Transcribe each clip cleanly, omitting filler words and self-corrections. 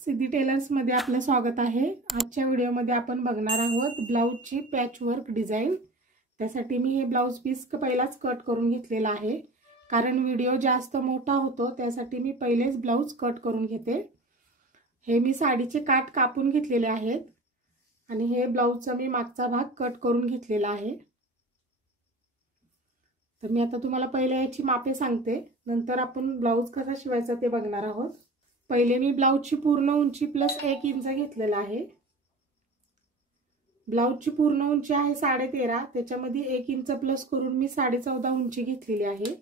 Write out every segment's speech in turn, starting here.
सिद्धी Taylor's मध्ये आपलं स्वागत आहे। आजच्या व्हिडिओमध्ये आपण बघणार आहोत ब्लाउजची पॅचवर्क डिझाइन। त्यासाठी मी हे ब्लाउज पीस पहिलाच कट करून घेतलेला आहे, कारण व्हिडिओ जास्त मोठा होतो त्यासाठी मी पहिलेच ब्लाउज कट करून घेते। हे मी साडीचे काठ कापून घेतलेले आहेत आणि हे ब्लाउजचा मी मागचा भाग कट करून घेतलेला आहे। तर मी आता तुम्हाला पहिले याची मापे सांगते, नंतर आपण ब्लाउज कसा शिवायचा ते बघणार आहोत। पहिले मी ब्लाउजची पूर्ण उंची प्लस 1 इंच घेतलेला आहे। ब्लाउजची पूर्ण उंची आहे 13.5, त्याच्यामध्ये 1 इंच प्लस करून मी 14.5 उंची घेतलेली आहे।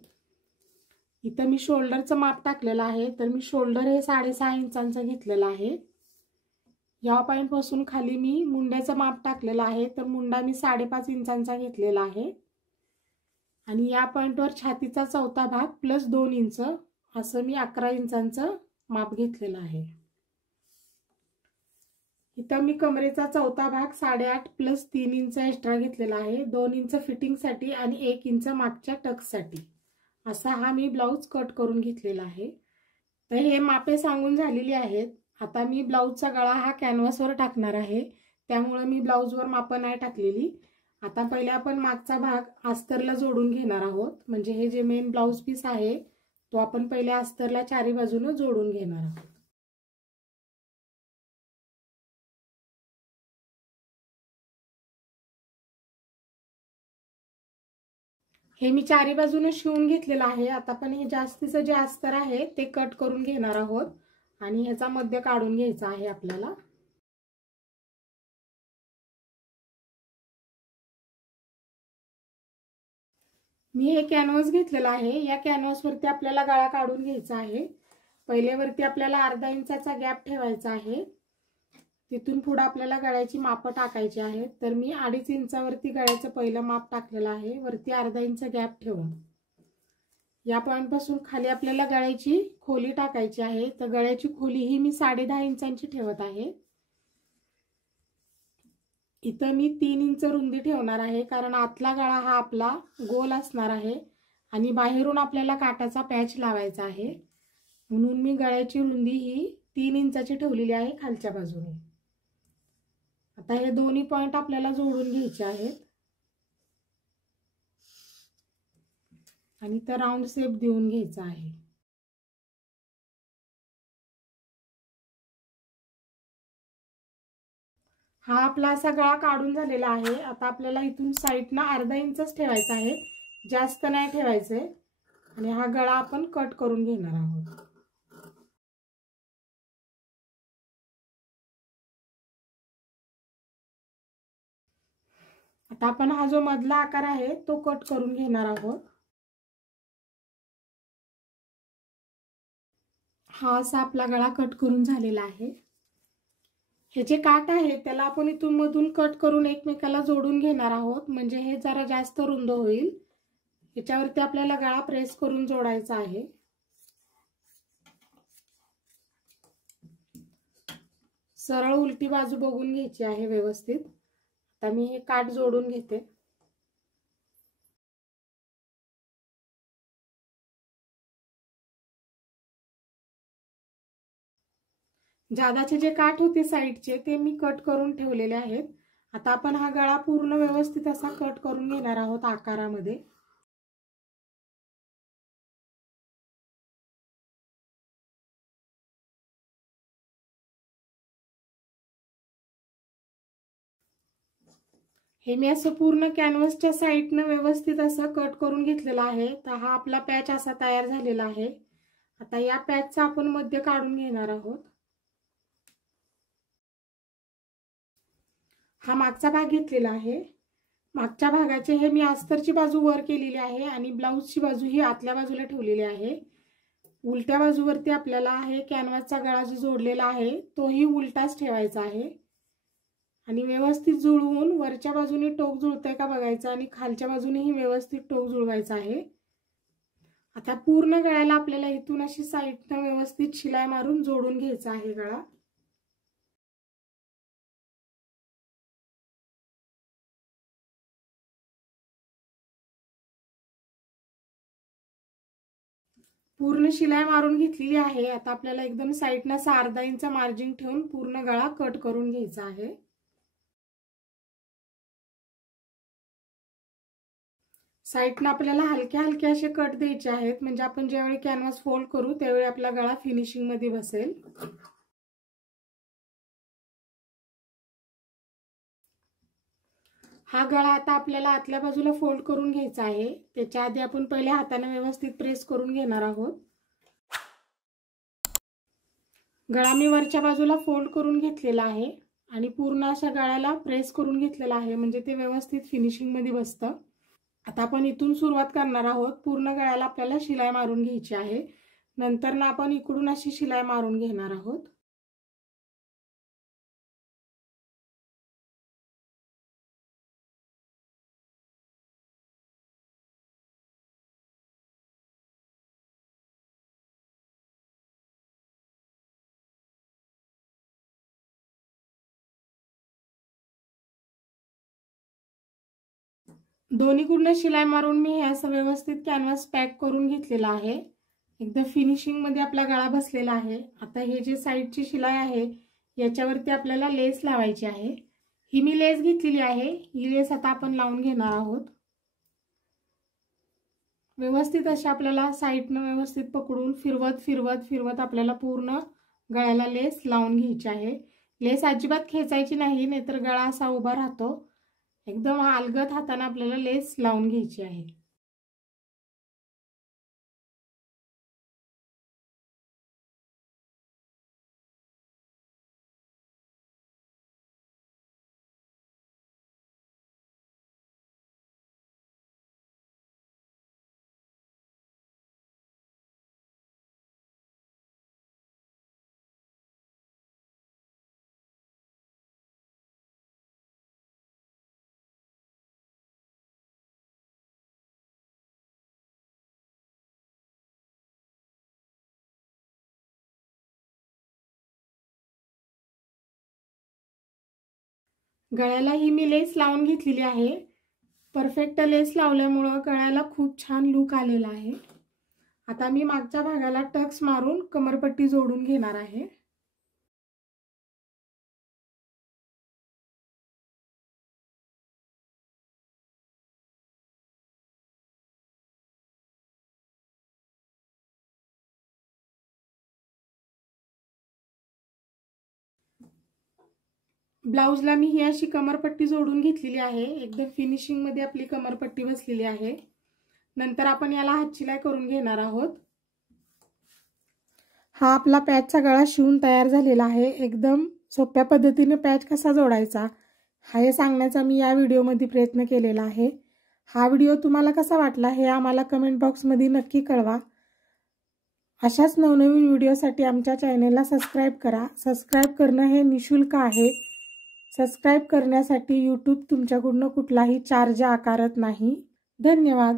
इथं मी शोल्डरचं माप टाकलेलं आहे, तर मी शोल्डर हे 6.5 इंचांचं घेतलेलं आहे। या पॉइंट पासून खाली मी मुंड्याचं माप टाकलेलं आहे, तर मुंडा मी 5.5 इंचांचा घेतलेला आहे आणि या पॉइंटवर छातीचा चौथा भाग प्लस 2 इंच असं मी 11 इंचांचं माप घेतलेला आहे। इथं मी कमरेचा चौथा भाग 8.5 प्लस 3 इंच एक्स्ट्रा घेतलेला आहे, 2 इंच फिटिंग साठी आणि 1 इंच मागच्या टक्स साठी असा हा मी ब्लाउज कट करून घेतलेला आहे। तर हे मापे सांगून झालेली आहेत। आता मी ब्लाउजचा गळा हा कॅनव्हासवर टाकणार आहे, त्यामुळे मी ब्लाउजवर माप नाही टाकलेली। आता पहिले आपण मागचा भाग अस्तरला जोडून घेणार आहोत, म्हणजे हे जे मेन ब्लाउज पीस आहे तो आपण पहिले अस्तरला चारी बाजूने जोडून घेणार आहोत। हे मी चारी बाजूने शिवून घेतलेलं आहे। आता आपण हे जास्तीचं जे अस्तर आहे ते कट करून घेणार आहोत आणि ह्याचा मध्य काढून घ्यायचा आहे आपल्याला। मी हे कॅनव्हास घेतलेला आहे, या कॅनव्हास वरती आपल्याला गळा काढून घ्यायचा आहे। पहिले वरती आपल्याला अर्धा इंचाचा गॅप ठेवायचा आहे, तिथून पुढे आपल्याला गळ्याची माप टाकायची आहेत। तर मी 2.5 इंचावरती गळ्याचं पहिलं माप टाकलेलं आहे, वरती अर्धा इंच गॅप ठेवून या पॉइंट पासून खाली आपल्याला गळ्याची खोली टाकायची आहे। तर गळ्याची खोली ही मी 10.5 इंचांची ठेवत आहे। इथं मी 3 इंच रुंदी ठेवणार आहे, कारण आतला गळा हा आपला गोल असणार आहे आणि बाहेरून आपल्याला काटाचा पॅच लावायचा आहे, म्हणून मी गळ्याची रुंदी ही 3 इंचाची ठेवलेली आहे खालच्या बाजूने। आता हे दोन्ही पॉइंट आपल्याला जोडून घ्यायचे आहेत आणि तर राऊंड शेप देऊन घ्यायचा आहे। हा आपला असा गळा काढून झालेला आहे। आता आपल्याला इथून साइडना अर्धा इंचच ठेवायचा आहे, जास्त नाही ठेवायचे आणि हा गळा आपण कट करून घेणार आहोत। आता आपण हा जो मधला आकार आहे तो कट करून घेणार आहोत। हा असा आपला गळा कट करून झालेला आहे। हे जे काट आहे त्याला आपण इथून मधून कट करून एकमेकाला जोडून घेणार आहोत, म्हणजे हे जरा जास्त रुंद होईल। याच्यावरती आपल्याला गळा प्रेस करून जोडायचा आहे। सरळ उलटी बाजू बघून घ्यायची आहे व्यवस्थित। आता मी हे काट जोडून घेते। जादाचे जे काठ होते साइडचे ते मी कट करून ठेवलेले आहेत। आता आपण हा गळा पूर्ण व्यवस्थित असा कट करून घेणार आहोत आकारामध्ये। हे मी असं पूर्ण कॅनव्हासच्या साइडने व्यवस्थित असं कट करून घेतलेला आहे। तर हा आपला पॅच असा तयार झालेला आहे। आता या पॅचचा आपण मध्य काढून घेणार आहोत। हा मागचा भाग घेतलेला आहे। मागच्या भागाचे हे मी अस्तरची बाजू वर केलेली आहे आणि ब्लाउजची बाजू ही आतल्या बाजूला ठेवलेली आहे। उलट्या बाजूवरती आपल्याला हे कॅनव्हासचा गळा जो जोडलेला आहे तोही उलटाच ठेवायचा आहे आणि व्यवस्थित जुळवून वरच्या बाजूने टोक जुळतंय का बघायचं आणि खालच्या बाजूनेही व्यवस्थित टोक जुळवायचा आहे। आता पूर्ण गळ्याला आपल्याला इथून अशी साइडने व्यवस्थित शिलाई मारून जोडून घ्यायचा आहे गळा। पूर्ण शिलाई मारून घेतलेली आहे। आता आपल्याला एकदम साइडला अर्धा इंच मार्जिन ठेवून पूर्ण गळा कट करून घ्यायचा आहे। साइडला आपल्याला हलके हलके असे कट द्यायचे आहेत, म्हणजे आपण ज्यावेळी कॅनव्हास फोल्ड करू त्यावेळी आपला गळा फिनिशिंग मध्ये बसेल। हा गळा आता आपल्याला आतल्या बाजूला फोल्ड करून घ्यायचा आहे। त्याच्या आधी आपण पहिले हाताने व्यवस्थित प्रेस करून घेणार आहोत। गळा मी वरच्या बाजूला फोल्ड करून घेतलेला आहे आणि पूर्ण अशा गळ्याला प्रेस करून घेतलेला आहे, म्हणजे ते व्यवस्थित फिनिशिंग मध्ये बसतं। आता आपण इथून सुरुवात करणार आहोत। पूर्ण गळ्याला आपल्याला शिलाई मारून घ्यायची आहे। नंतर ना आपण इकडून अशी शिलाई मारून घेणार आहोत। दोन्हीकडून शिलाई मारून मी हे असं व्यवस्थित कॅनव्हास पॅक करून घेतलेला आहे। एकदम फिनिशिंग मध्ये आपला गळा बसलेला आहे। आता हे जे साइडची शिलाई आहे याच्यावरती आपल्याला लेस लावायची आहे। ही मी लेस घेतलेली आहे। ही लेस आता आपण लावून घेणार आहोत। व्यवस्थित अशा आपल्याला साइडने व्यवस्थित पकडून फिरवत फिरवत फिरवत आपल्याला पूर्ण गळ्याला लेस लावून घ्यायची आहे। लेस अजिबात खेचायची नाही, नाहीतर गळा असा उभा राहतो। एकदम अलगद हाताने आपल्याला लेस लावून घ्यायची आहे। गळ्याला ही मी लेस लावून घेतलेली आहे। परफेक्ट लेस लावल्यामुळे गळ्याला खूप छान लुक आलेला आहे। आता मी मागच्या भागाला टक्स मारून कमरपट्टी जोडून घेणार आहे। ब्लाउजला मी ही अशी कमरपट्टी जोडून घेतलेली आहे। एकदम फिनिशिंग मध्ये आपली कमरपट्टी बसलेली आहे। नंतर आपण याला हातशिलाई करून घेणार आहोत। हा आपला पॅचचा गळा शिवून तयार झालेला आहे। एकदम सोप्या पद्धतीने पॅच कसा जोडायचा हे सांगण्याचा मी या व्हिडिओमध्ये प्रयत्न केलेला आहे। हा व्हिडिओ तुम्हाला कसा वाटला हे आम्हाला कमेंट बॉक्समध्ये नक्की कळवा। अशाच नवनवीन व्हिडिओसाठी आमच्या चॅनलला सबस्क्राइब करा। सबस्क्राइब करणं हे निशुल्क आहे। सबस्क्राइब करण्यासाठी YouTube तुमच्याकडून कुठलाही चार्ज आकारत नाही। धन्यवाद।